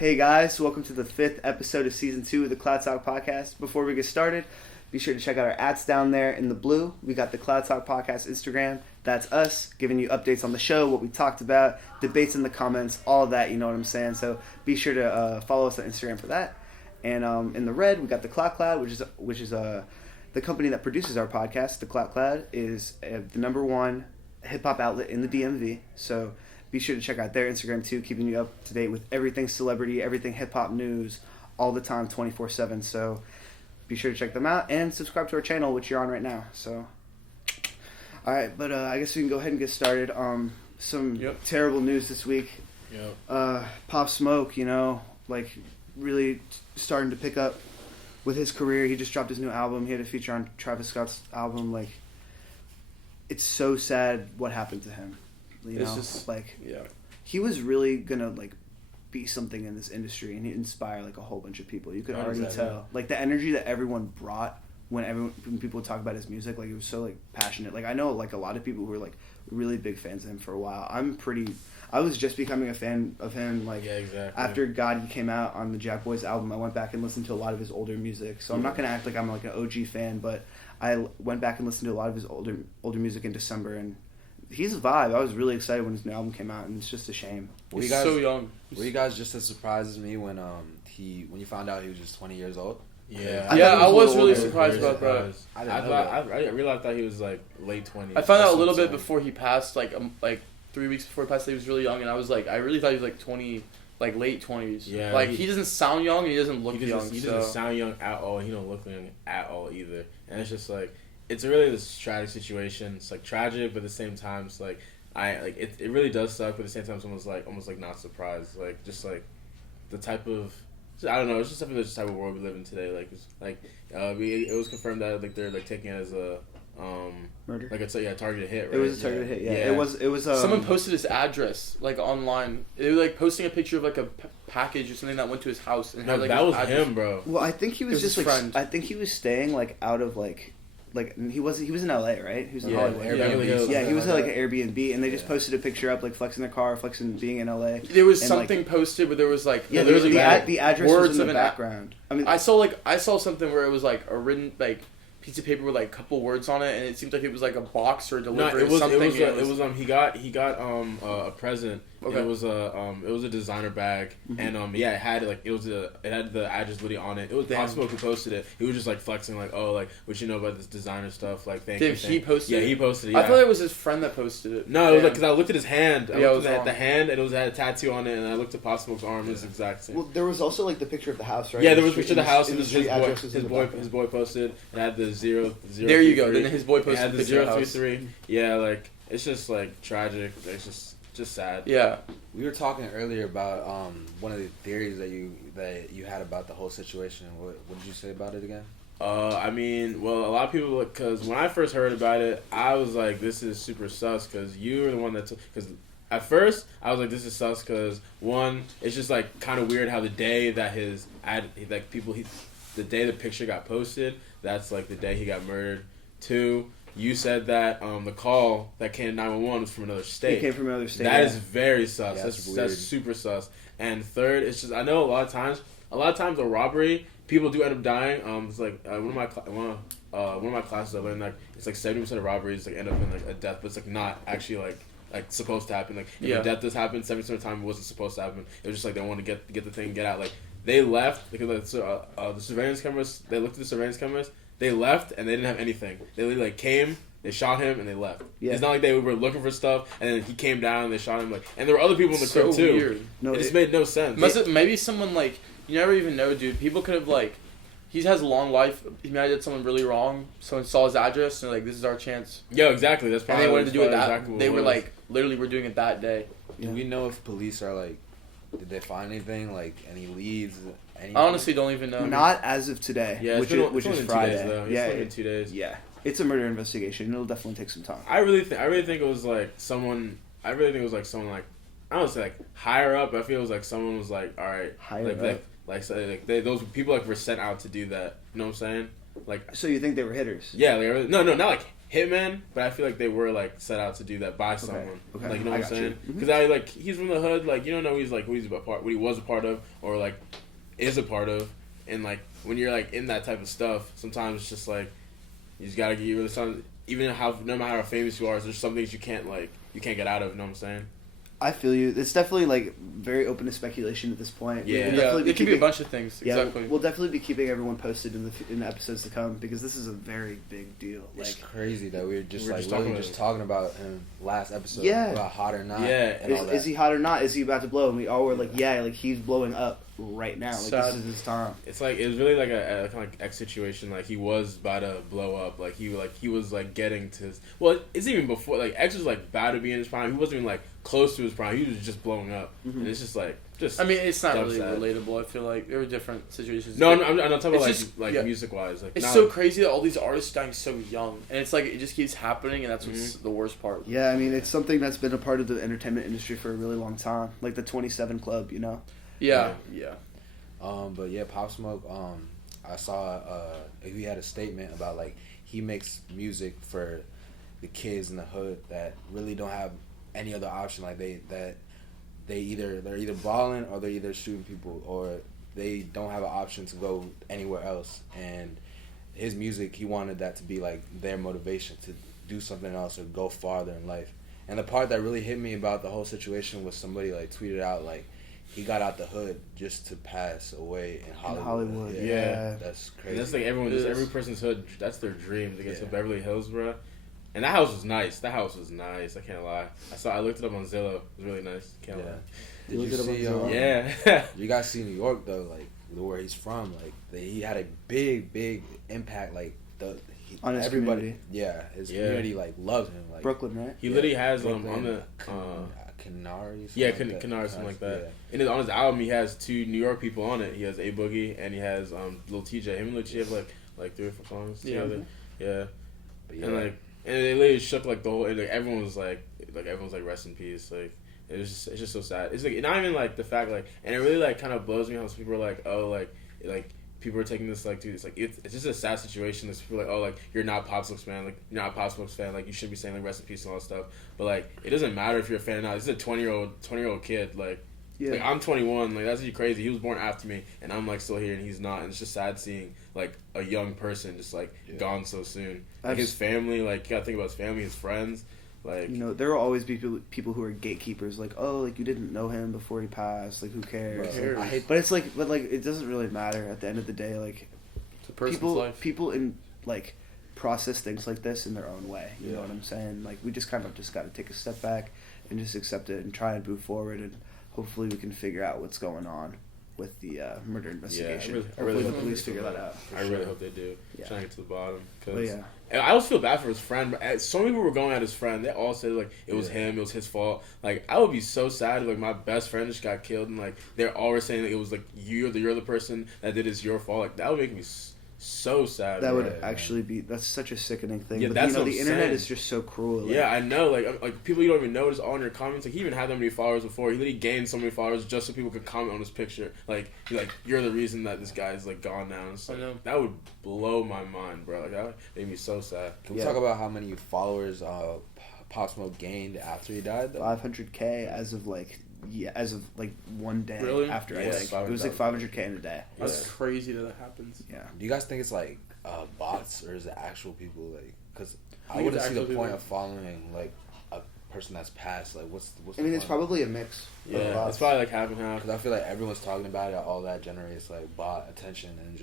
Hey guys, welcome to the 5th episode of Season 2 of the Clout Cloud podcast. Before we get started, be sure to check out our ads down there in the blue. We got the Clout Cloud podcast Instagram. That's us giving you updates on the show, what we talked about, debates in the comments, all of that, you know what I'm saying. So be sure to follow us on Instagram for that. And in the red, we got the Clout Cloud, which is the company that produces our podcast. The Clout Cloud is the number one hip-hop outlet in the DMV. So be sure to check out their Instagram too, keeping you up to date with everything celebrity, everything hip-hop news, all the time, 24/7. So be sure to check them out and subscribe to our channel, which you're on right now. So, all right, but I guess we can go ahead and get started. Some terrible news this week. Pop Smoke, really starting to pick up with his career. He just dropped his new album. He had a feature on Travis Scott's album. It's so sad what happened to him. He was really gonna be something in this industry and inspire a whole bunch of people. You could already tell the energy that everyone brought when people would talk about his music. It was so passionate. I know a lot of people who were really big fans of him for a while. I was just becoming a fan of him after God came out on the Jack Boys album. I went back and listened to a lot of his older music. So I'm not gonna act like I'm an OG fan, but I went back and listened to a lot of his older music in December, and he's a vibe. I was really excited when his new album came out, and it's just a shame. He's so young. Were you guys just as surprised as me when you found out he was just 20 years old? Yeah, I was really surprised about that. I realized that he was late 20s. I found out a little bit before he passed, 3 weeks before he passed, he was really young, and I was I really thought he was 20, late 20s. Yeah, he doesn't sound young, and he doesn't look young. He doesn't sound young at all. He don't look young at all either, and it's just it's really this tragic situation. It's tragic, but at the same time, it's it really does suck. But at the same time, it's almost not surprised. The type of, I don't know. It's just the type of world we live in today. It was confirmed that they're taking it as a murder. Targeted hit. Right? It was a targeted hit. Yeah. It was. Someone posted his address online. They were posting a picture of a package or something that went to his house. And had, that was address. him, bro. Well, I think he was just friend. I think he was staying out of he was in LA, right? He was in Hollywood. Airbnb. He was at an Airbnb, and they just posted a picture up flexing their car, flexing being in LA. There was something posted where there was there was the address words was in the background. I saw something where it was a written piece of paper with a couple words on it, and it seemed like it was a box or a delivery. He got a present. Okay. It was a designer bag, and it had it had the address literally on it. It was Pop Smoke who posted it. He was just flexing what you know about this designer stuff. Thank you. He posted it? Yeah, he posted it. Yeah. I thought it was his friend that posted it. No, it was because I looked at his hand. I looked at the hand, and it had a tattoo on it, and I looked at Pop Smoke's arm. It was the exact same. Well, there was also the picture of the house, right? Yeah, there was a picture of the house, and his boy posted. It had the 0. There you go. Then his boy posted had the 033. Yeah, it's just tragic. It's just sad. Yeah. We were talking earlier about one of the theories that you had about the whole situation. What did you say about it again? A lot of people, because when I first heard about it, I was this is super sus, because you were the one that because at first I was this is sus, because one, it's just kind of weird how the day that the day the picture got posted, that's the day he got murdered. Two, you said that the call that came to 911 was from another state. It came from another state. That is very sus. Yeah, that's super sus. And third, it's just, I know a lot of times a robbery, people do end up dying. It's one of my classes I learned it's 70% of robberies end up in a death, but it's not actually supposed to happen. If a death does happen, 70% of the time it wasn't supposed to happen. It was just they want to get the thing and get out. They left because the surveillance cameras. They looked at the surveillance cameras. They left and they didn't have anything. They literally came, they shot him, and they left. Yeah. It's not they were looking for stuff and then he came down and they shot him. And there were other people in the crib too. Weird. No, it just made no sense. Maybe someone you never even know, dude. People could have he has a long life. He might have did something really wrong. Someone saw his address and this is our chance. Yeah, exactly. That's probably. And they wanted to do it that. Exactly they were literally we're doing it that day. Do we know if police are did they find anything any leads? Anything? I honestly don't even know. Not as of today. Yeah, which is Friday. 2 days, though. Yeah, in 2 days. Yeah, it's a murder investigation. It'll definitely take some time. I really think it was someone. I really think it was someone I don't say higher up. But I feel it was someone was all right. Higher up. Those people were sent out to do that. You know what I'm saying? So you think they were hitters? Yeah. No, not hitmen, but I feel like they were like set out to do that by someone. Okay. Like, you know what I'm saying? Mm-hmm. Because I like he's from the hood. Like, you don't know he's like what he was a part of, or like is a part of. And like when you're like in that type of stuff, sometimes it's just like you just gotta get rid of something. Even no matter how famous you are, there's some things you can't get out of. You know what I'm saying? I feel you. It's definitely like very open to speculation at this point. Yeah, it could be a bunch of things. Yeah, exactly. We'll definitely be keeping everyone posted in the episodes to come because this is a very big deal. It's crazy that we were just talking about him last episode. Yeah. About hot or not. Yeah. And all that. Is he hot or not? Is he about to blow? And we all were like, yeah, like he's blowing up right now. Like Sad. this is his time. It's like it was really like a kind of like X situation. Like he was about to blow up. Like he was like getting to his. Well, it's even before like X was like about to be in his prime. He wasn't even like close to his prime. He was just blowing up. Mm-hmm. And it's just like I mean, it's not really sad. relatable. I feel like there were different situations. No, I'm not talking about just, music wise. Like it's so crazy that all these artists dying so young, and it's like it just keeps happening, and that's what's the worst part. Yeah, I mean, it's something that's been a part of the entertainment industry for a really long time, like the 27 Club, you know. Yeah. But yeah, Pop Smoke. I saw he had a statement about like he makes music for the kids in the hood that really don't have any other option. Like they're either balling or they're either shooting people or they don't have an option to go anywhere else. And his music, he wanted that to be like their motivation to do something else or go farther in life. And the part that really hit me about the whole situation was somebody like tweeted out like he got out the hood just to pass away in Hollywood. Yeah. That's crazy. And that's like every person's hood. That's their dream to get to Beverly Hills, bro. And that house was nice. I can't lie. I looked it up on Zillow. It was really nice. Can't lie. Did you see? Yeah. You guys see New York though, like where he's from. Like he had a big impact. Like on his community. Yeah, his community like loved him. Like Brooklyn, right? He literally has Brooklyn, on the Canaries. Yeah, Canaries, something like that. And on his album, he has 2 New York people on it. He has A Boogie and he has Lil TJ. Him and Lil TJ have like 3 or 4 songs together. Yeah. And they literally shook like the whole. Like everyone was like rest in peace. Like it's just so sad. It's like not even like the fact like, and it really like kind of blows me how people are like, oh like people are taking this like, dude, it's like it's just a sad situation. There's people like, oh, like you're not Pop Smoke's fan, like you're not a Pop Smoke's fan, like you shouldn't be saying like rest in peace and all that stuff. But like it doesn't matter if you're a fan or not. This is a 20-year-old kid. Like I'm 21. Like that's crazy. He was born after me, and I'm like still here, and he's not. And it's just sad seeing like a young person just like gone so soon. Like his family, like you gotta think about his family, his friends. Like, you know, there will always be people who are gatekeepers. Like, oh, like you didn't know him before he passed. Like, who cares? But it's like, it doesn't really matter at the end of the day. Like, it's a person's life. People in like process things like this in their own way. You know what I'm saying? Like, we just got to take a step back and just accept it and try and move forward, and hopefully we can figure out what's going on with the murder investigation. I really hopefully the police figure that out. I really hope they do. Trying to get to the bottom. And I always feel bad for his friend. But so many people were going at his friend. They all said like it was him. It was his fault. Like I would be so sad if like my best friend just got killed and like they're always saying like, it was like you're the person that did it's your fault. Like that would make me so sad. That would actually be. That's such a sickening thing. Yeah, but that's the internet is just so cruel. Like, I know. Like people you don't even know just all in your comments. Like he even had that many followers before. He literally gained so many followers just so people could comment on his picture. Like you're the reason that this guy's like gone now. So, I know. That would blow my mind, bro. Like that would make me so sad. Can we talk about how many followers Pop Smoke gained after he died? 500K as of one day after. I think it was like 500K in a day. That's crazy that happens. Yeah. Do you guys think it's like bots or is it actual people? Like, because I wouldn't see the point of following like a person that's passed. Like, what's I mean, it's probably a mix. Yeah, it's probably like half and half. Because I feel like everyone's talking about it. All that generates like bot attention and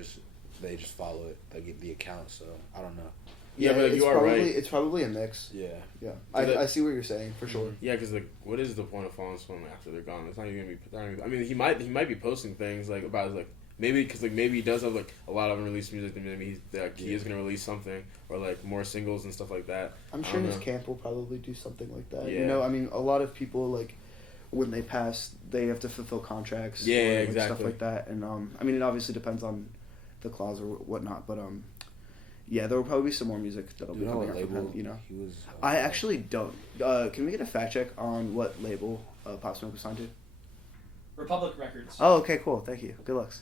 they just follow it, like the account. So I don't know. Yeah, but you are right. It's probably a mix. Yeah. I see what you're saying for sure. Yeah, because like, what is the point of following someone after they're gone? It's not even gonna be. I mean, he might be posting things like about like maybe because like maybe he does have like a lot of unreleased music, and maybe he is gonna release something or like more singles and stuff like that. I'm sure his camp will probably do something like that. Yeah. You know, I mean, a lot of people like when they pass, they have to fulfill contracts. Yeah, exactly. Stuff like that, and I mean, it obviously depends on the clause or whatnot, but yeah, there will probably be some more music that'll be coming out from him, you know. I actually don't. Can we get a fact check on what label Pop Smoke was signed to? Republic Records. Oh, okay, cool. Thank you. Good looks.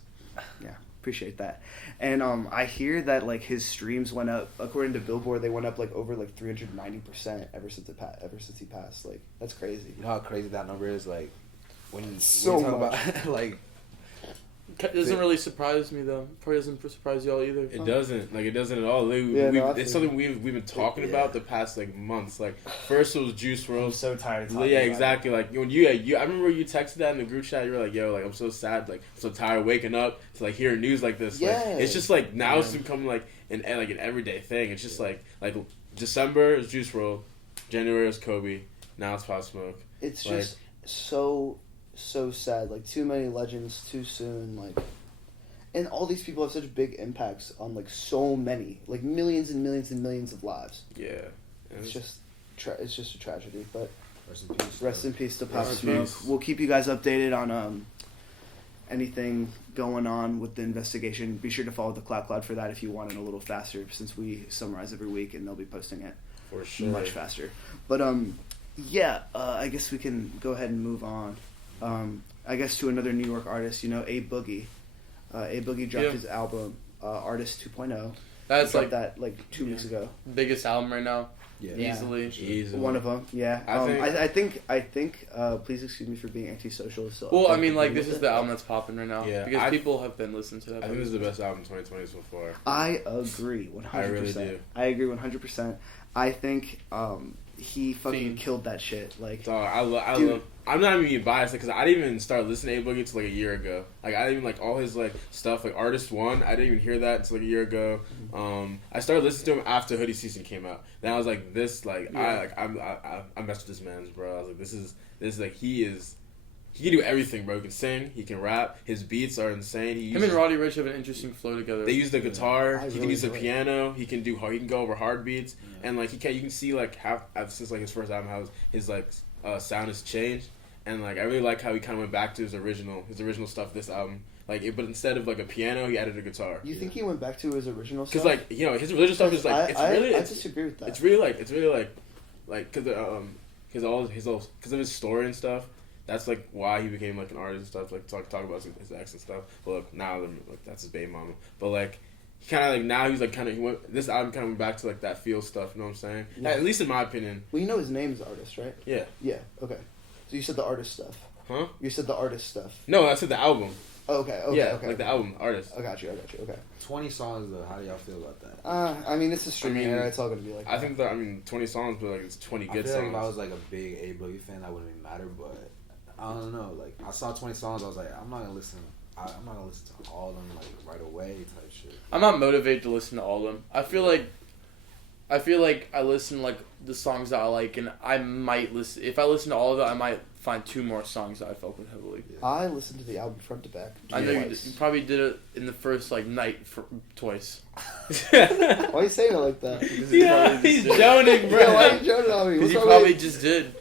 Yeah, Appreciate that. And I hear that like his streams went up, according to Billboard, they went up like over like 390% ever since he passed. Like that's crazy. You know how crazy that number is? Like when so talk much. about like. It doesn't really surprise me though. Probably doesn't surprise y'all either. It doesn't. Like it doesn't at all. Like, it's something we've been talking about the past like months. Like first it was Juice WRLD. I'm so tired of talking Yeah, about exactly. Like when you I remember you texted that in the group chat. You were like, "Yo, like I'm so sad. Like I'm so tired of waking up to like hearing news like this." Yeah. Like, it's just like now it's becoming like an everyday thing. It's just like December is Juice WRLD, January is Kobe, now it's Pop Smoke. It's like, just so sad. Like too many legends too soon. Like. And all these people have such big impacts on like so many, like millions and millions and millions of lives. Yeah, it's just a tragedy. But rest in peace. Rest in peace to Pop Smoke. We'll keep you guys updated on anything going on with the investigation. Be sure to follow the Clout Cloud for that if you want it a little faster, since we summarize every week and they'll be posting it for sure much faster. But I guess we can go ahead and move on. I guess to another New York artist, A Boogie. A Boogie dropped his album, Artist 2.0. That's like that 2 weeks ago. Biggest album right now. Yeah. Easily. One of them. Yeah. I think. Please excuse me for being antisocial. So well, I mean, like this is the album that's popping right now. Yeah. Because people have been listening to that. I think this is the best album 2020 so far. I agree 100%. I really do. I agree 100%. I think he fucking killed that shit. Like, dog, I love. I'm not even being biased because I didn't even start listening to A Boogie until like a year ago. Like I didn't even like all his like stuff like Artist 1. I didn't even hear that until like a year ago. I started listening to him after Hoodie Season came out. Then I was like, this like I messed with this man's bro. I was like, this is like he can do everything, bro. He can sing, he can rap. His beats are insane. Him and Roddy Ricch have an interesting flow together. They use the guitar. He can use the piano. He can go over hard beats, and like you can see like how since like his first album how his like sound has changed. And like I really like how he kind of went back to his original stuff. This album, but instead of like a piano, he added a guitar. You think he went back to his original stuff? Because his original stuff is like I disagree with that. It's really like because of his story and stuff. That's like why he became like an artist and stuff. Like talk about his ex and stuff. But look now, like that's his baby mama. But like he kind of like now he's like this album kind of went back to like that feel stuff. You know what I'm saying? Yeah. At least in my opinion. Well, his name's Artist, right? Yeah. Yeah. Okay. So you said the artist stuff. Huh? You said the artist stuff. No, I said the album. Oh, okay. Okay. Like the album, Artist. I got you. Okay. 20 songs though. How do y'all feel about that? I mean, it's a streaming era. It's all gonna be like. I think 20 songs, but like it's 20 good songs. Like if I was like a big A Boogie fan, that wouldn't even matter. But I don't know. Like I saw 20 songs, I was like, I'm not gonna listen to all of them like right away type shit. I'm not motivated to listen to all of them. I feel like I listen like the songs that I like, and I might listen. If I listen to all of it, I might find 2 more songs that I fuck with heavily. Yeah. I listened to the album front to back. I know you probably did it in the first night twice. Why are you saying it like that? Yeah, he's joning, bro. Yeah, why are you joning on me? Because you probably just did.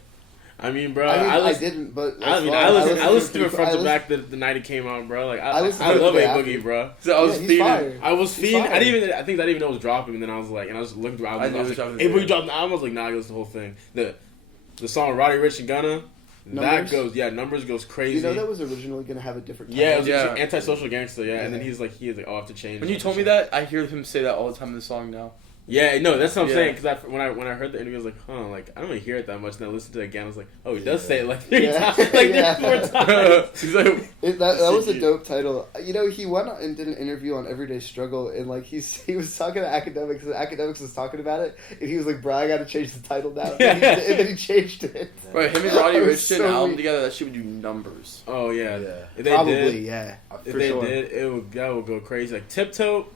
I mean, bro. I didn't, but I listened to it front to back the night it came out, bro. Like I love A Boogie, bro. So I was feeding. I think I didn't even know it was dropping, and then I was like, and I was looking through albums. I was like, A Boogie dropped the album. I was like, nah, I listen to the whole thing. The song Roddy Ricch and Gunna. Numbers goes crazy. You know that was originally gonna have a different title? Yeah, it was Antisocial Gangster, and then he's like, I have to change. When you told me that, I hear him say that all the time in the song now. Yeah, no, that's what I'm saying. Because when I heard the interview, I was like, like I don't really hear it that much. And then I listened to it again. I was like, oh, he does say it like 3 times, like 4 times. He's like, that was a dope title. He went out and did an interview on Everyday Struggle, and like he was talking to Academics, and Academics was talking about it, and he was like, bro, I got to change the title now. And then he changed it. Right, him and Roddy Ricch did an album together. That shit would do numbers. Oh yeah. If they probably did, If they did, that would go crazy. Like Tiptoe.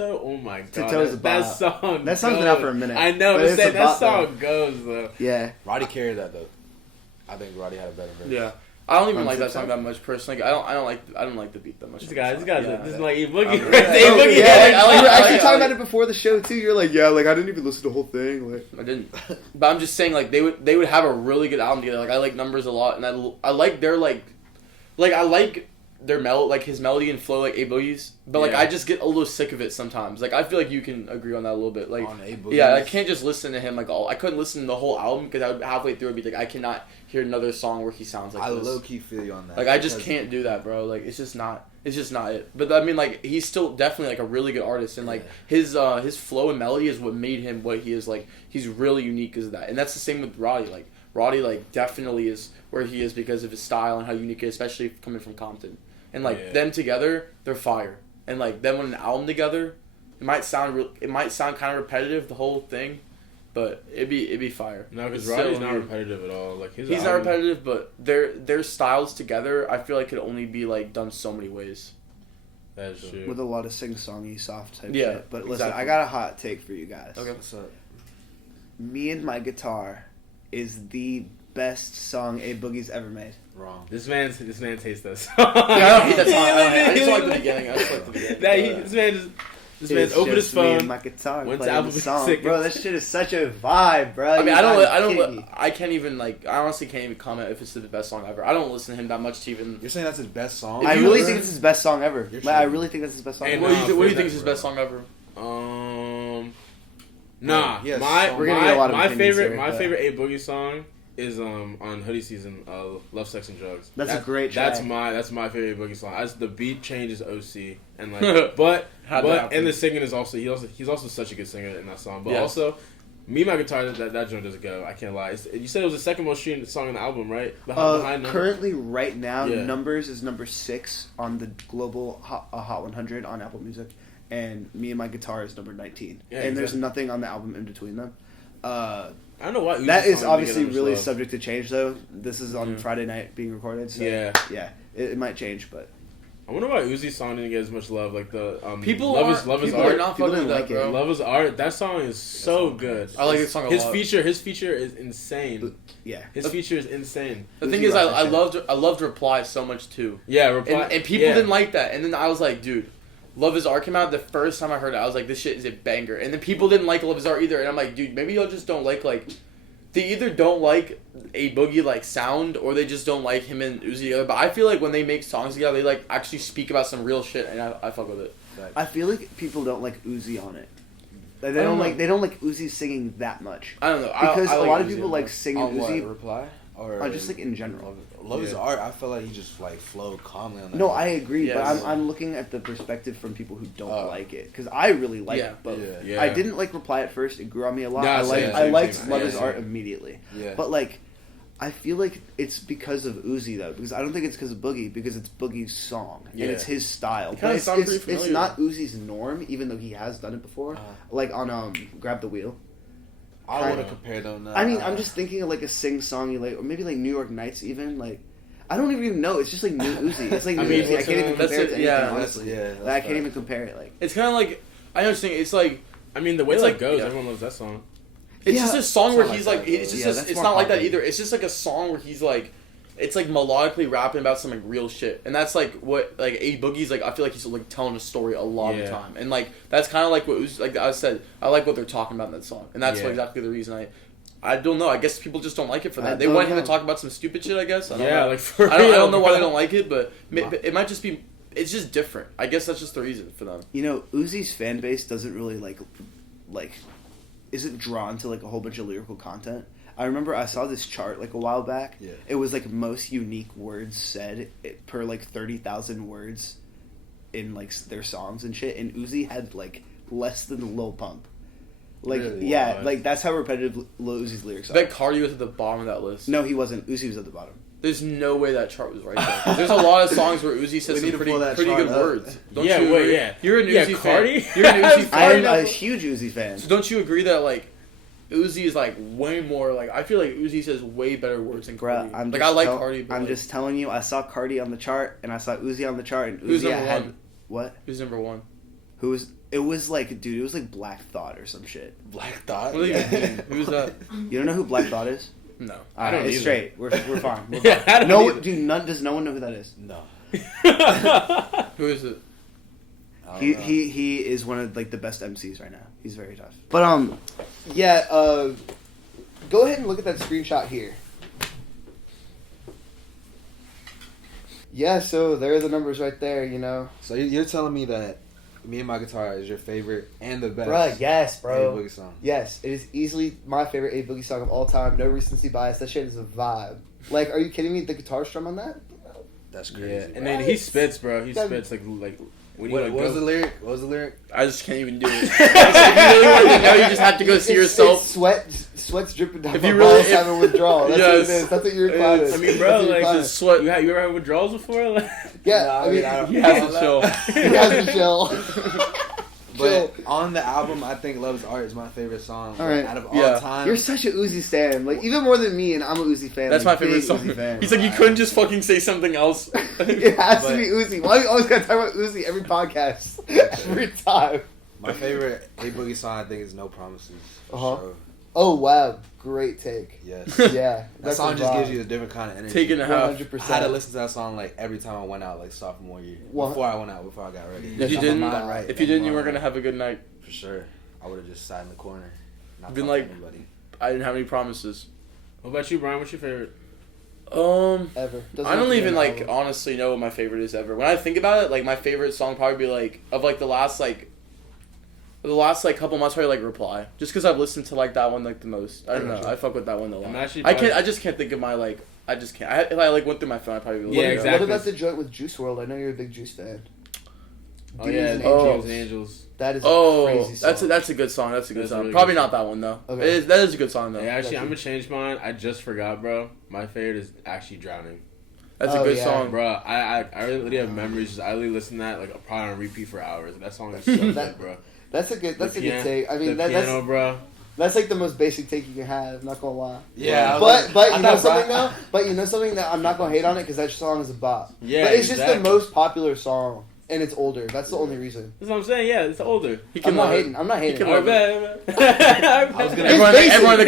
Oh my god, Tiptoe's a bop. That song's been out for a minute. I know, but that song goes though. Yeah, Roddy carried that though. I think Roddy had a better version. Yeah. I don't even like that song that much personally. I don't like the beat that much. This guy's like A Boogie. I keep talking about it before the show too. You're like, I didn't even listen to the whole thing. Like, I didn't, but I'm just saying they would have a really good album together. Like I like Numbers a lot, and I like their I like their his melody and flow like A Boogie's, but I just get a little sick of it sometimes. Like I feel like you can agree on that a little bit. Like I can't just listen to him I couldn't listen to the whole album because I would halfway through I'd be like I cannot hear another song where he sounds like this. I low key feel you on that. Like I just can't do that, bro. Like it's just not. It's just not it. But I mean, like, he's still definitely like a really good artist, and like his flow and melody is what made him what he is. Like, he's really unique as that, and that's the same with Roddy. Like, Roddy like definitely is where he is because of his style and how unique it is, especially coming from Compton. And like them together, they're fire. And like them on an album together, it might sound kind of repetitive, the whole thing, but it'd be fire. No, because Roddy's not repetitive at all. Like he's not repetitive, but their styles together, I feel like could only be like done so many ways. That's true. With a lot of sing-songy, soft type shit. But listen, exactly. I got a hot take for you guys. Okay. What's up? Me and My Guitar is the best song A Boogie's ever made. Wrong. This man tastes us. Yeah, I don't hate that song. I just like the beginning. This man's opened his phone. And my guitar went playing to Apple the song. Music. Bro, this shit is such a vibe, bro. I mean, I can't even like. I honestly can't even comment if it's the best song ever. I don't listen to him that much to even. You're saying that's his best song? I really think it's his best song ever. Like, I really think that's his best song. Hey, ever. What do you think is his best song ever? Nah. Yes, My favorite A Boogie song is on Hoodie Season, Love, Sex, and Drugs. That's a great track. That's my favorite Boogie song. The beat change is OC, and like, but and the singing is also he's also such a good singer in that song. But also, Me My Guitar, that joint doesn't go. I can't lie. You said it was the second most streamed song on the album, right? Behind currently, right now, Numbers is number 6 on the global Hot 100 on Apple Music, and Me and My Guitar is number 19. Yeah, and exactly. there's nothing on the album in between them. I don't know why. That is obviously really subject to change, though. This is on Friday night being recorded, so it might change, but I wonder why Uzi's song didn't get as much love. Like the people Love are Art. Not fucking with that, bro. Love is Art. That song is so good. I like this song a lot. His feature is insane. Yeah, his feature is insane. The thing is, I loved Reply so much too. Yeah, Reply, and people didn't like that, and then I was like, dude. Love is Art came out the first time I heard it. I was like, this shit is a banger. And then people didn't like Love is Art either. And I'm like, dude, maybe y'all just don't like they either don't like A Boogie like sound or they just don't like him and Uzi together. But I feel like when they make songs together, they like actually speak about some real shit, and I fuck with it. I feel like people don't like Uzi on it. Like, they don't like Uzi singing that much. I don't know Because I a like lot of Uzi people like singing on Uzi. What, Reply? Or just like in general. Love is Art. I feel like he just like flowed calmly on that. No, I agree, Yes. but I'm looking at the perspective from people who don't like it, because I really like both. Yeah. I didn't like Reply at first; it grew on me a lot. Nah, I liked same. Love is Art immediately. Yeah. But like, I feel like it's because of Uzi though, because I don't think it's because of Boogie, because it's Boogie's song and it's his style. But it's not Uzi's norm, even though he has done it before. Like on Grab the Wheel. I don't want to compare them. I mean, I'm just thinking of like a sing-songy, like, or maybe like New York Nights even, like, I don't even know. It's just like new Uzi. It's like new Uzi. I can't even compare it to anything, honestly. I can't even compare it. Like, it's kind of like, I understand, it's like, I mean, the way it goes, everyone loves that song. It's just a song where he's like, it's not like that either. It's just like a song where he's like, it's like melodically rapping about some like real shit, and that's like what like A Boogie's like. I feel like he's like telling a story a lot of the time, and like that's kind of like what was like I said. I like what they're talking about in that song, and that's exactly the reason I don't know. I guess people just don't like it for that. They want him to talk about some stupid shit. I guess. I don't know why they don't like it, but it might just be. It's just different. I guess that's just the reason for them. You know, Uzi's fan base doesn't really isn't drawn to like a whole bunch of lyrical content. I remember I saw this chart like a while back. Yeah. It was like most unique words said per like 30,000 words in like their songs and shit. And Uzi had like less than Lil Pump. Like like that's how repetitive Lil Uzi's lyrics are. I bet Cardi was at the bottom of that list. No, he wasn't. Uzi was at the bottom. There's no way that chart was right there. There's a lot of songs where Uzi says some pretty good words. Don't you agree? You're an Uzi Cardi? fan. You're an Uzi fan. I'm a huge Uzi fan. So don't you agree that like Uzi is like way more like I feel like Uzi says way better words than Cardi. Like I like Cardi. But I'm just telling you, I saw Cardi on the chart and I saw Uzi on the chart and Who's Uzi number had one? What? Who's number one? Who was? It was like, dude, it was like Black Thought or some shit. Black Thought. What do you mean? Who's that? You don't know who Black Thought is? No, I don't. It's straight. We're fine. We're fine. I don't dude. Does no one know who that is? No. Who is it? He is one of like the best MCs right now. He's very tough. But go ahead and look at that screenshot here. Yeah, so there are the numbers right there. You know. So you're telling me that Me and My Guitar is your favorite and the best? Bruh, yes, bro. A Boogie song. Yes, it is easily my favorite A Boogie song of all time. No recency bias. That shit is a vibe. Like, are you kidding me? The guitar strum on that? That's crazy. Yeah, and then he spits, bro. He spits like when you what was the lyric? What was the lyric? I just can't even do it. If you really want to know, you just have to go see yourself. It's sweat's dripping down. If you really having withdrawal, that's what it is. That's what you're implying. I mean, bro, like just sweat. You ever had withdrawals before? Like, yeah, I mean, he has to chill. He has to chill. But on the album, I think "Love's Art" is my favorite song. All right. Out of all time. You're such a Uzi stan, like even more than me, and I'm a Uzi fan. That's like, my favorite song. He's like, you couldn't just fucking say something else. It has to be Uzi. Why you always gotta talk about Uzi every podcast? Every time. My favorite A Boogie song, I think, is "No Promises." So. Oh wow, great take. Yes. Yeah. That song just gives you a different kind of energy. Taking a half. 100%. I had to listen to that song like every time I went out, like sophomore year. Before I got ready. If you didn't, you weren't gonna have a good night. For sure. I would have just sat in the corner. Not Been talk like, to anybody. I didn't have any promises. What about you, Brian? What's your favorite? Ever. I don't even like honestly know what my favorite is ever. When I think about it, like my favorite song probably be like of like the last couple months probably like Reply, just because I've listened to like that one like the most. I don't know. I fuck with that one a lot. I just can't think of my like. I just can't. If I like went through my phone, I probably would. Yeah, exactly. What about the joint with Juice WRLD? I know you're a big Juice fan. Oh yeah, Demons and Angels. That is a crazy song. That's a good song. That's a good song. Really Probably good not that one though. Okay. That is a good song though. Yeah, actually, I'm gonna change mine. I just forgot, bro. My favorite is actually Drowning. That's a good song, bro. I really have memories. I really listen to that like probably on repeat for hours. That song is so good, bro. That's a good take. I mean, piano, bro. That's like the most basic take you can have. Not gonna lie. Yeah, but you know something though. But you know something that I'm not gonna hate on it because that song is a bop. Yeah, but it's just the most popular song. And it's older. That's the only reason. That's what I'm saying. Yeah, it's older. I'm not hating. I'm not hating. Everyone in the basic.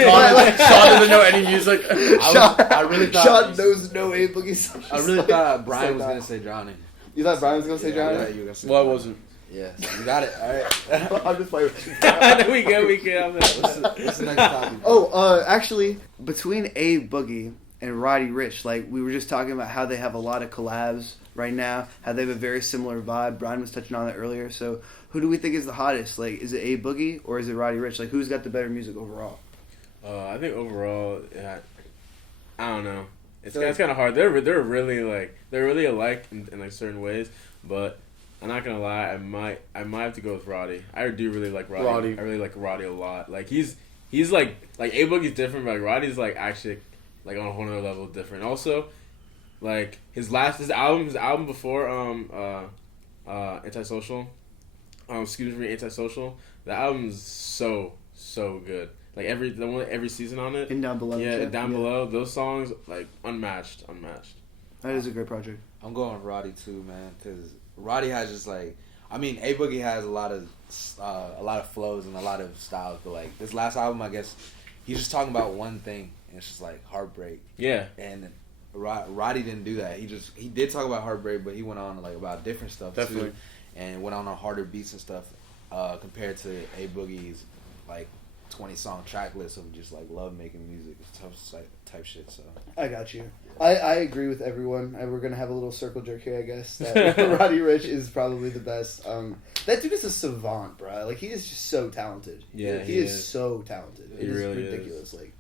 comments, Sean doesn't know any music. I really thought Sean knows no A Boogie songs. I really thought Brian was gonna say Drowning. You thought Brian was gonna say Drowning? Yeah, you were gonna say Well, I Drowning. wasn't. Yeah, so you got it. All right. I'm just playing with you. We good. What's the next topic? Actually, between A Boogie and Roddy Ricch, like we were just talking about how they have a lot of collabs right now, how they have a very similar vibe. Brian was touching on that earlier. So who do we think is the hottest? Like, is it A Boogie or is it Roddy Ricch? Like, who's got the better music overall? I think overall, I don't know. It's kind of hard. They're really alike in like certain ways, but I'm not gonna lie. I might have to go with Roddy. I do really like Roddy. I really like Roddy a lot. Like he's like A Boogie's different, but like Roddy's like actually like on a whole other level different. Also, like his album before Antisocial, Antisocial. The album's so good. Like every season on it. And Down Below. Yeah, Down Below. Those songs like unmatched. That is a great project. I'm going with Roddy too, man, because Roddy has just like, I mean, A Boogie has a lot of flows and a lot of styles, but like this last album, I guess he's just talking about one thing, and it's just like heartbreak. Yeah. And Roddy didn't do that. He did talk about heartbreak, but he went on like about different stuff too, and went on harder beats and stuff compared to A Boogie's like 20-song track list of just like love making music, type shit. So I got you. I agree with everyone. We're gonna have a little circle jerk here, I guess. That Roddy Ricch is probably the best. That dude is a savant, bro. Like he is just so talented. Yeah, he is so talented. It is really ridiculous. Like,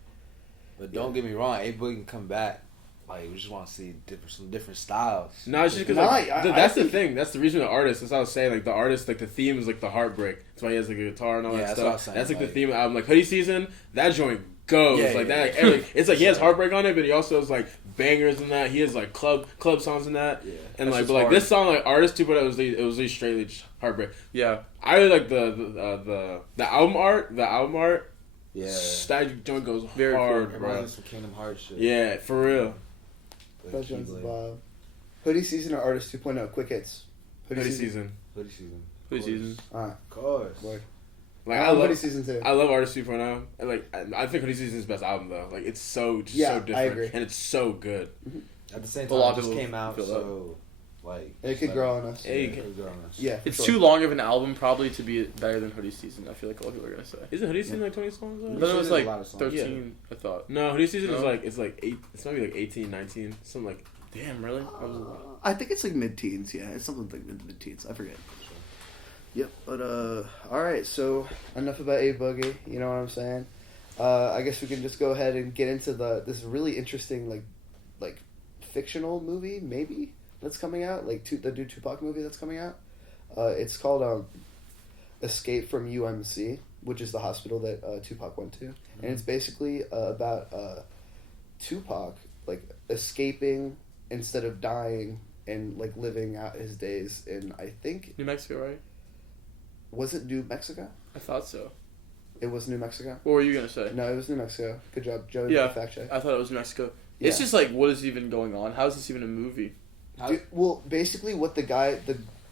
but don't get me wrong, A Boogie can come back. Like we just want to see some different styles. No, it's just because that's the thing. That's the reason the artist. That's what I was saying. Like the artist, like the theme is like the heartbreak. That's why he has like a guitar and all that stuff. That's like the theme of the album. Like Hoodie Season, that joint goes that. Like, it's like he has heartbreak on it, but he also has like bangers in that. He has like club songs in that. Yeah, and like, but like this song, like Artist 2.0, it was like straight heartbreak. Yeah, I really like the album art. The album art. Yeah, that joint goes very hard, cool. bro. Some Kingdom Hearts shit. Yeah, for real. That joint's the vibe. Hoodie Season or Artist 2.0? Quick hits. Hoodie Season. Alright. Of course. Word. Like I love Hoodie Season too. I love Artist 2.0. And like I think Hoodie Season is his best album though. Like it's so different. I agree. And it's so good. Mm-hmm. At the same time, it just came out, so like it could grow on us. It could grow on us. Yeah, it's too long of an album probably to be better than Hoodie Season. I feel like a lot of people are gonna say. Isn't Hoodie Season like 20 songs? I thought it was like 13. I thought. No, Hoodie Season is like it's like 8. It's maybe like 18, 19, something like. Damn, really? I think it's like mid-teens. Yeah, it's something like mid-teens. I forget. Yep, but all right. So enough about A Boogie. You know what I'm saying? I guess we can just go ahead and get into this really interesting like fictional movie, maybe that's coming out, like the new Tupac movie that's coming out. It's called Escape from UMC, which is the hospital that Tupac went to, and it's basically about Tupac like escaping instead of dying and like living out his days in, I think, New Mexico, right? Was it New Mexico? I thought so. It was New Mexico? What were you going to say? No, it was New Mexico. Good job, Joe. Yeah, fact check. I thought it was New Mexico. Yeah. It's just like, what is even going on? How is this even a movie? Well, basically what the guy,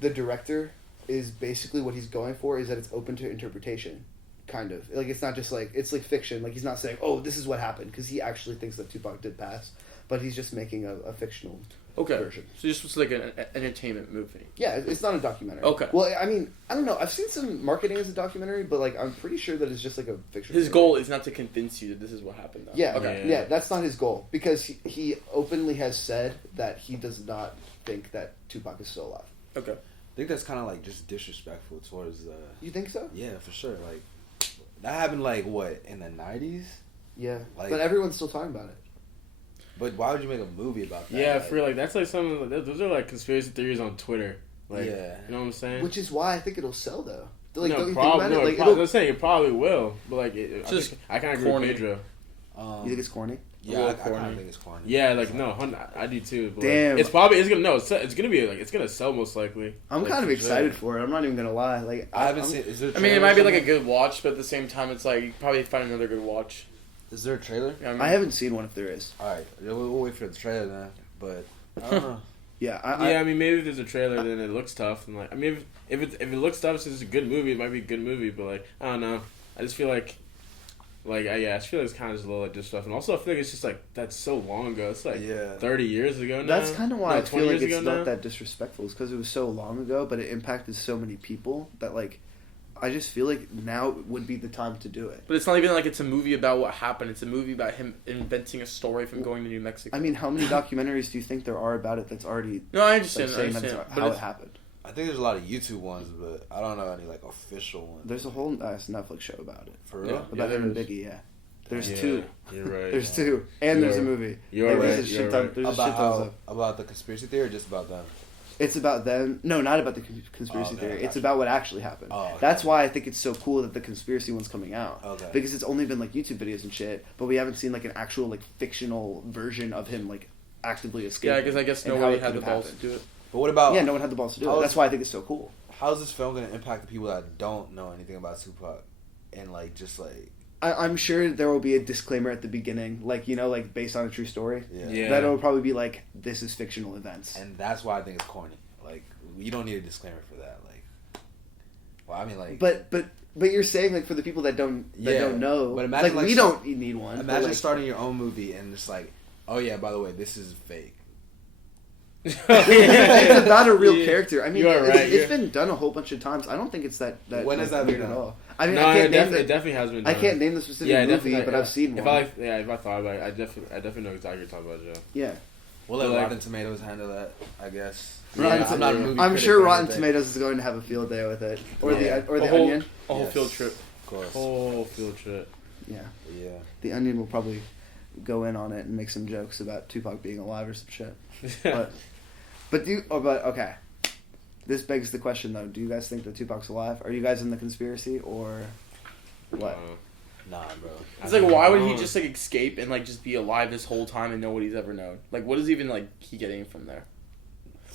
the director, is basically what he's going for is that it's open to interpretation. Kind of. Like, it's not just like, it's like fiction. Like, he's not saying, oh, this is what happened, because he actually thinks that Tupac did pass. But he's just making a fictional version. So just was like an entertainment movie. Yeah, it's not a documentary. Okay. Well, I mean, I don't know. I've seen some marketing as a documentary, but like, I'm pretty sure that it's just like a fictional His goal is not to convince you that this is what happened, though. Yeah, okay. Yeah, that's not his goal. Because he openly has said that he does not think that Tupac is still alive. Okay. I think that's kind of like just disrespectful towards You think so? Yeah, for sure. Like, that happened like, what, in the 90s? Yeah. Like, but everyone's still talking about it. But why would you make a movie about that? Yeah, for like that's like some those are like conspiracy theories on Twitter. Like, yeah, you know what I'm saying? Which is why I think it'll sell though. Like, no, don't you think about it? Like, I'm saying it probably will, but like I kind of agree corny. with Pedro. You think it's corny? Yeah, I kind of think it's corny. Yeah, like no, I do too. But Damn, it's gonna be like it's gonna sell most likely. I'm like, kind of excited for it. I'm not even gonna lie. Like, I haven't seen. Is there I mean, it might be like a good watch, but at the same time, it's like you probably find another good watch. Is there a trailer? You know what I haven't seen one if there is. Alright, we'll wait for the trailer then. But I don't know. Yeah, I mean, maybe if there's a trailer, then it looks tough. And like, I mean, if it looks tough, since it's a good movie, it might be a good movie. But like, I don't know. I just feel like I just feel like it's kind of just a little like this stuff. And also, I feel like it's just like that's so long ago. It's like 30 years ago now. That's kind of why I feel like it's not now. that disrespectful. It's because it was so long ago, but it impacted so many people that like. I just feel like now would be the time to do it. But it's not even like it's a movie about what happened. It's a movie about him inventing a story from going to New Mexico. I mean, how many documentaries do you think there are about it that's already... No, I understand. Like, saying how it happened? I think there's a lot of YouTube ones, but I don't know any like official ones. There's a whole Netflix show about it. For real? About him and Biggie, yeah. There's two. You're right. There's two. And there's a movie. You're right. There's a shit ton about the conspiracy theory or just about them? It's about them. No, not about the conspiracy theory. It's about what actually happened. Oh, okay. That's why I think it's so cool that the conspiracy one's coming out. Okay. Because it's only been like YouTube videos and shit, but we haven't seen like an actual like fictional version of him like actively escaping. Yeah, because I guess nobody had the balls to do it. But what about... Yeah, no one had the balls to do it. That's why I think it's so cool. How's this film going to impact the people that don't know anything about Tupac? And like, just like... I'm sure there will be a disclaimer at the beginning, like, you know, like based on a true story. Yeah. That will probably be like, this is fictional events. And that's why I think it's corny. Like, you don't need a disclaimer for that. Like, well, I mean, like... But you're saying, like, for the people that don't know, but imagine, like we don't need one. Imagine like, starting your own movie and just like, oh yeah, by the way, this is fake. It's about a real character. I mean, it's been done a whole bunch of times. I don't think it's that when has that been weird done? at all. I mean, no, I can't it definitely has been done. I can't name the specific movie, but I've seen one. If I thought about it, I definitely know exactly what you're talking about, Joe. Yeah. We'll let Rotten Tomatoes handle that, I guess. I'm sure Rotten Tomatoes is going to have a field day with it, or the Onion. A whole field trip. Of course. Whole field trip. Yeah. Yeah. The Onion will probably go in on it and make some jokes about Tupac being alive or some shit. But okay. This begs the question though: do you guys think that Tupac's alive? Are you guys in the conspiracy or what? Nah, bro. It's like, why would he just like escape and like just be alive this whole time and nobody's ever known? Like, what is even like he getting from there?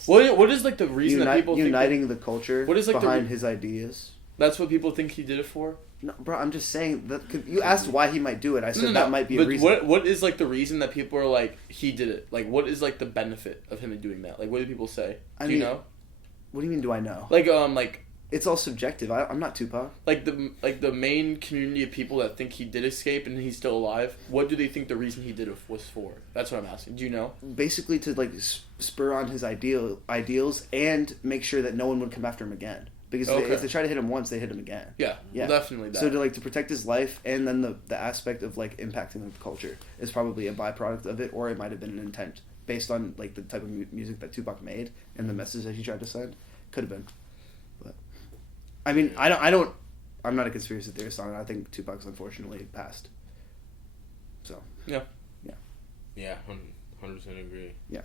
What is like the reason that people uniting the culture what is, like, behind his ideas? That's what people think he did it for. No, bro, I'm just saying that you asked why he might do it. I said that might be a reason. What is like the reason that people are like he did it? Like, what is like the benefit of him doing that? Like, what do people say? Do you know? What do you mean? Do I know? Like it's all subjective. I'm not Tupac. Like the main community of people that think he did escape and he's still alive. What do they think the reason he did it was for? That's what I'm asking. Do you know? Basically, to like spur on his ideals and make sure that no one would come after him again. Because if they try to hit him once, they hit him again. Yeah, well, definitely. That. So to protect his life, and then the aspect of like impacting the culture is probably a byproduct of it, or it might have been an intent based on like the type of music that Tupac made and the message that he tried to send. Could have been, but I mean, I'm not a conspiracy theorist on it. I think Tupac's unfortunately passed. So yeah, 100% agree. Yeah.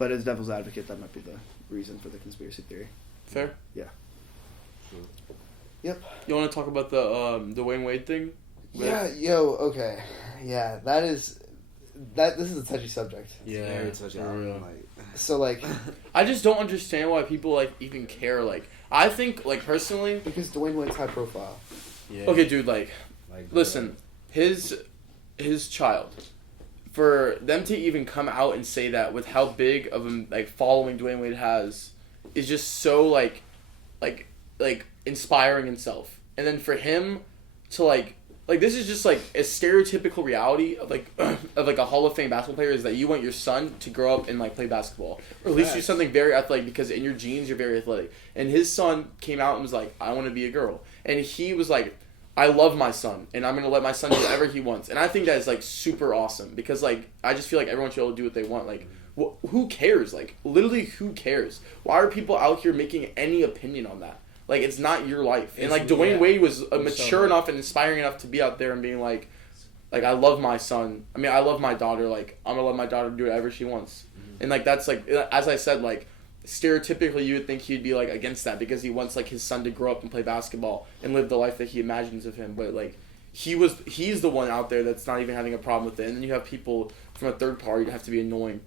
But as devil's advocate, that might be the reason for the conspiracy theory. Fair. Yeah. Yep. You want to talk about the Dwayne Wade thing? Yeah. Yo. Okay. Yeah. This is a touchy subject. Yeah. Very touchy. So like, I just don't understand why people like even care. Like, I think like personally, because Dwayne Wade's high profile. Yeah. Okay, dude. Like listen, his child. For them to even come out and say that with how big of a like following Dwayne Wade has, is just so like inspiring himself. And then for him to like this is just like a stereotypical reality of like a Hall of Fame basketball player, is that you want your son to grow up and like play basketball, or at least do something very athletic, because in your genes you're very athletic. And his son came out and was like, I want to be a girl, and he was like, I love my son, and I'm going to let my son do whatever he wants. And I think that is, like, super awesome, because, like, I just feel like everyone should be able to do what they want. Like, who cares? Like, literally, who cares? Why are people out here making any opinion on that? Like, it's not your life. And, like, Dwayne Wade was mature enough and inspiring enough to be out there and being like, I love my son. I mean, I love my daughter. Like, I'm going to let my daughter do whatever she wants. Mm-hmm. And, like, that's, like, as I said, like, stereotypically you would think he'd be like against that, because he wants like his son to grow up and play basketball and live the life that he imagines of him. But like he's the one out there that's not even having a problem with it, and then you have people from a third party that have to be annoying.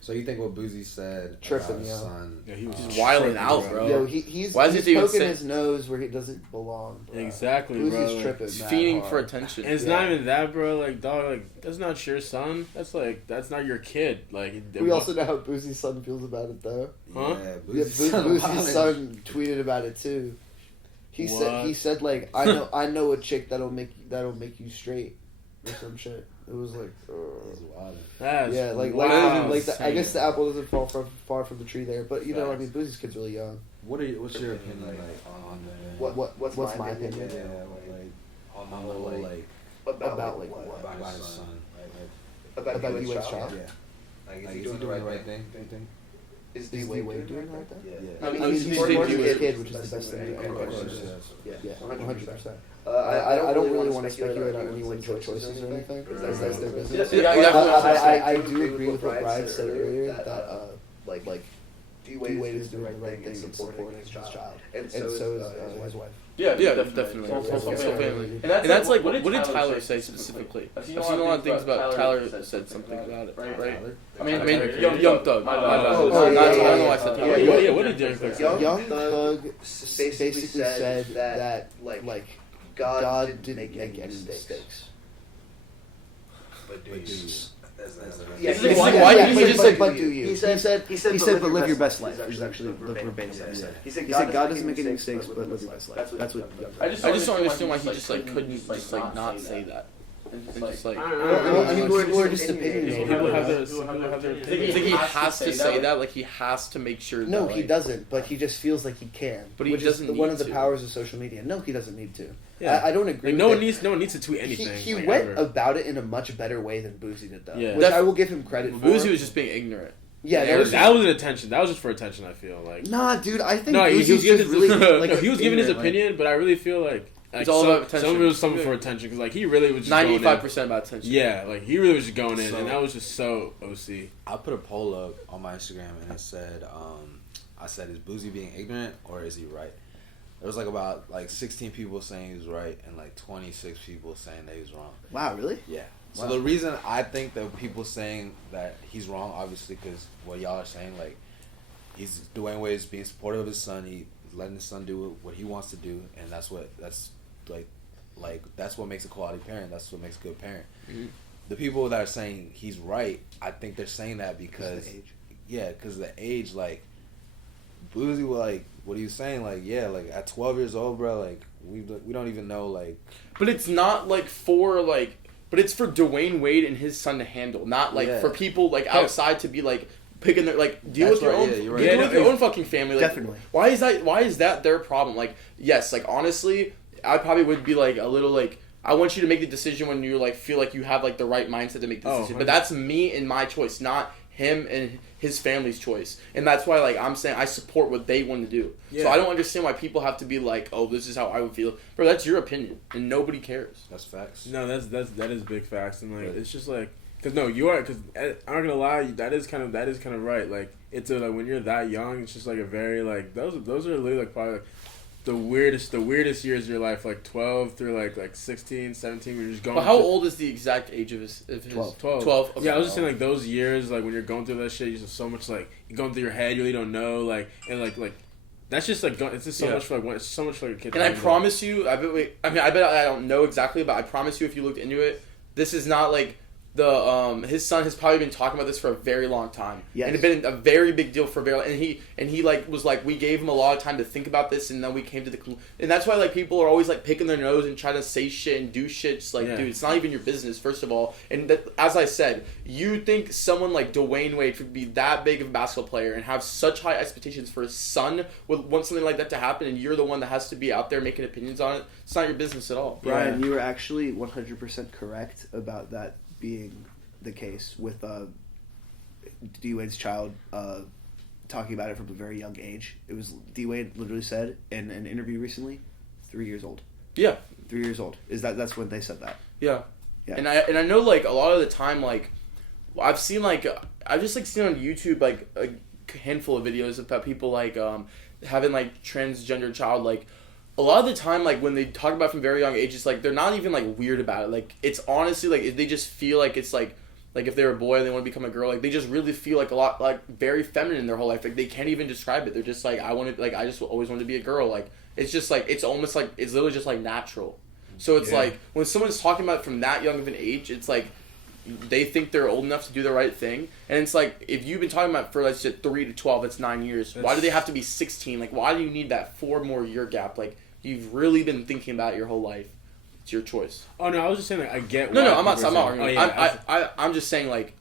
So you think what Boozy said tripping, about his son? Yeah, he was just wilding out, bro. Yo, he's poking his nose where he doesn't belong, bro. Exactly, Boozy's bro. tripping. He's fiending for attention. And it's not even that, bro. Like, dog, like, that's not your son. That's not your kid. Like, we also know how Boozy's son feels about it, though. Huh? Yeah, Boozy's son tweeted about it too. He said like, I know a chick that'll make you straight or some shit. It was like, yeah, I guess the apple doesn't fall far from the tree there. But you know, I mean, Boozy's kid's really young. What's your opinion like on the? What's my opinion? Yeah, like on the whole like about his son, about D-Wade's child. Yeah, like is he doing the right thing? Do you think? Is D-Wade doing the right thing? Yeah. I mean, he's more his kid, which is the best thing. Yeah, 100%. I don't really want to speculate on anyone's choices or anything. That's their business. I do agree with what Brian said earlier, that like D-Wade is doing the right thing in supporting his child, and so is his wife. Yeah, definitely. And that's like, what did Tyler say specifically? I've seen a lot of things about Tyler that said something about it, right? I mean, Young Thug. I don't know why I said Tyler. Yeah, what did Young Thug say? Young Thug basically said that like God didn't make any mistakes. But do you? But do you? He said, but live your best life. Is actually the verbatim that he said. He said, God doesn't make any mistakes, but live your best life. That's what. I just don't understand why he just like couldn't just like not say that. And just like, I mean, we're just opinionated. People have their I think he has to say that. Like, he has to make sure. No, he doesn't. But he just feels like he can. But he doesn't. One of the powers of social media. No, he doesn't need to. Yeah. I don't agree. Like, no one needs to tweet anything. He went about it in a much better way than Boozy did, though. Yeah. Which I will give him credit for. Boozy was just being ignorant. Yeah, that was an attention. That was just for attention. I feel like. Nah, dude. I think he was giving his opinion, but I really feel like. It's all about attention. Some of it was something for attention, because like he really was just 95% about attention. Yeah, like he really was just going in, and that was just so OC. I put a poll up on my Instagram, and it said, I said, is Boozy being ignorant or is he right? There was like about 16 people saying he was right, and like 26 people saying that he was wrong. Wow, really? Yeah. So the reason I think that people saying that he's wrong, obviously, because what y'all are saying, like, Dwayne Wade is being supportive of his son. He's letting his son do what he wants to do, and that's what makes a quality parent. That's what makes a good parent. Mm-hmm. The people that are saying he's right, I think they're saying that because the age. Yeah, because of the age. Like, Boozy, like, what are you saying? Like, yeah, like at 12 years old, bro, like we don't even know, like. But it's not like but it's for Dwayne Wade and his son to handle, not like for people like outside to be like picking their deal with your own deal with your own fucking family. Like, definitely. Why is that their problem? Like, yes, like honestly, I probably would be like a little like, I want you to make the decision when you like feel like you have like the right mindset to make the decision. But that's me and my choice, not him and his family's choice. And that's why like I'm saying I support what they want to do. Yeah. So I don't understand why people have to be like, oh, this is how I would feel. Bro, that's your opinion and nobody cares. That's facts. No, that is big facts, and like it's just like Cause no, you are. Cause I'm not gonna lie, that is kind of right. Like it's like when you're that young, it's just like a very like those are literally like probably like the weirdest years of your life, like 12 through like 16, 17. When you're just going. But how old is the exact age of his? 12. 12. Okay. Yeah, I was just saying like those years, like when you're going through that shit, you just so much like you're going through your head, you really don't know, like and like. That's just like it's just so much for like it's so much for a kid. And I promise you, I bet I don't know exactly, but I promise you, if you looked into it, this is not like the his son has probably been talking about this for a very long time. Yes. And it's been a very big deal for a very long, and he like was like, we gave him a lot of time to think about this, and then we came to the and that's why like people are always like picking their nose and trying to say shit and do shit. Just like, dude, it's not even your business, first of all. And that, as I said, you think someone like Dwayne Wade could be that big of a basketball player and have such high expectations for his son would want something like that to happen, and you're the one that has to be out there making opinions on it? It's not your business at all. Brian, you were actually 100% correct about that being the case with D-Wade's child talking about it from a very young age. It was D-Wade literally said in an interview recently, 3 years old. Yeah. 3 years old. That's when they said that. Yeah. And I know like a lot of the time like I've seen like I've just like seen on YouTube like a handful of videos about people like having like transgender child. Like a lot of the time like when they talk about it from very young ages, like they're not even like weird about it. Like it's honestly like they just feel like it's like if they're a boy and they want to become a girl, like they just really feel like a lot like very feminine in their whole life. Like they can't even describe it. They're just like, I just always wanted to be a girl. Like it's just like it's almost like it's literally just like natural. So it's like when someone's talking about it from that young of an age, it's like they think they're old enough to do the right thing. And it's like if you've been talking about it for let's say 3 to 12, that's 9 years. Why do they have to be 16? Like why do you need that 4 more year gap? Like you've really been thinking about it your whole life. It's your choice. Oh no, I was just saying like I get. No, I'm not arguing. I'm just saying like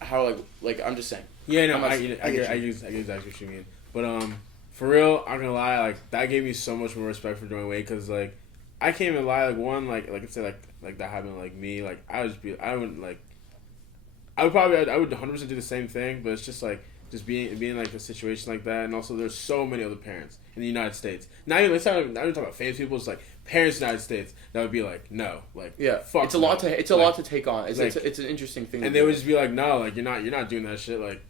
how like I'm just saying. Yeah, no, I get exactly what you mean. But for real, I'm gonna lie, like that gave me so much more respect for Dwayne Wade because like I can't even lie, like one like I said like that happened like me, like I would 100% do the same thing, but it's just like just being like a situation like that, and also there's so many other parents in the United States. Not even talking about famous people, it's like parents in the United States that would be like, no, like fuck. It's a lot to take on. It's an interesting thing. And they would just be like, no, like you're not doing that shit, like,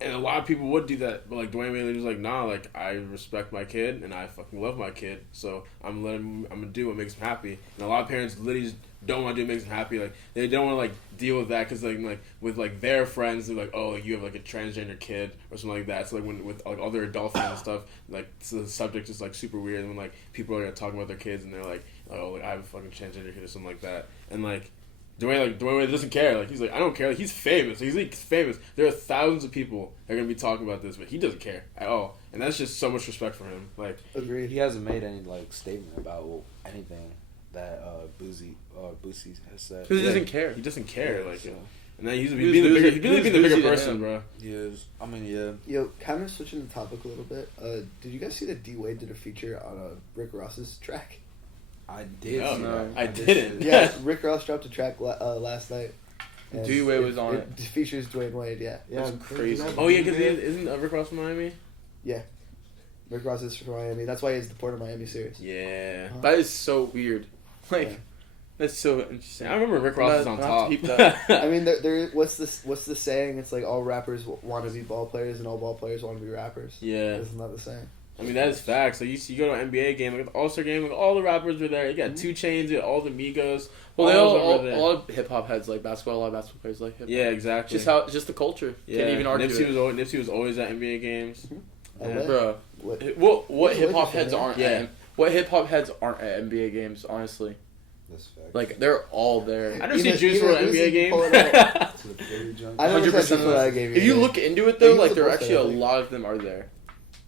and a lot of people would do that, but like Dwayne Wade was like, nah, like I respect my kid and I fucking love my kid, so I'm gonna do what makes him happy. And a lot of parents literally just don't want to do what makes them happy. Like they don't want to like deal with that because like with like their friends, they're like, oh, like, you have like a transgender kid or something like that. So like when with like other adult friends and stuff, like so the subject is like super weird. And when like people are talking about their kids and they're like, oh, like I have a fucking transgender kid or something like that, and like. Dwayne Wade doesn't care. Like he's like, I don't care. Like, he's famous. He's like famous. There are thousands of people that are gonna be talking about this, but he doesn't care at all. And that's just so much respect for him. Like, agreed. He hasn't made any like statement about anything that Boosie has said. Because he doesn't care. He doesn't care. Yeah, like, so. And then he's being the bigger person, bro. He is. I mean, yeah. Yo, kind of switching the topic a little bit. Did you guys see that D-Wade did a feature on Rick Ross's track? I did. No, I didn't. Yeah, Rick Ross dropped a track last night. D-Wade was on it. It features Dwayne Wade, yeah. That's crazy. Oh, yeah, because isn't Rick Ross from Miami? Yeah. Rick Ross is from Miami. That's why he has the Port of Miami series. Yeah. That is so weird. Like, that's so interesting. I remember Rick Ross is on top. I mean, there. What's the saying? It's like all rappers want to be ball players and all ball players want to be rappers. Yeah. Isn't that the saying? I mean, that is facts. Like, you go to an NBA game, like the All-Star game, like all the rappers were there. You got 2 Chainz, you got all the Migos. Well, a lot of hip-hop heads like basketball, a lot of basketball players like hip-hop. Yeah, exactly. Just the culture. Yeah. Can't even argue Nipsey was always at NBA games. Mm-hmm. Yeah. Bro, what hip-hop heads aren't what hip-hop heads aren't at NBA games, honestly? That's fact. Like, they're all there. I never see Juice for an NBA game. I never 100% for that game. If you look into it, though, like, there are actually a lot of them are there.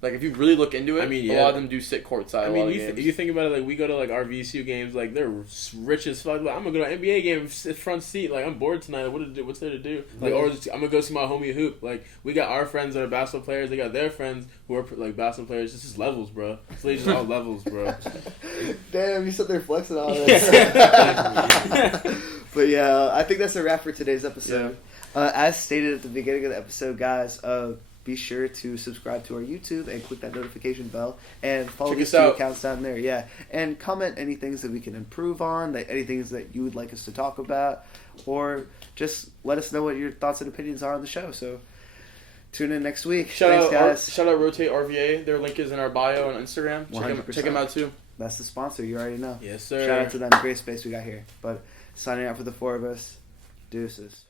Like, if you really look into it, I mean, a lot of them do sit courtside. I mean, you think about it, like, we go to, like, our VCU games, like, they're rich as fuck. Like, I'm going to go to an NBA game, front seat. Like, I'm bored tonight. What's there to do? Like, or I'm going to go see my homie hoop. Like, we got our friends that are basketball players. They got their friends who are, like, basketball players. It's just levels, bro. It's literally just all levels, bro. Damn, you sit there flexing on it. But, yeah, I think that's a wrap for today's episode. Yeah. As stated at the beginning of the episode, guys, be sure to subscribe to our YouTube and click that notification bell and follow Check these us two out. accounts down there. Yeah, and comment any things that we can improve on, any things that you would like us to talk about, or just let us know what your thoughts and opinions are on the show. So tune in next week. Thanks, guys. Shout out Rotate RVA. Their link is in our bio on Instagram. Check them out too. That's the sponsor. You already know. Yes, sir. Shout out to them. Great space we got here. But signing out for the four of us. Deuces.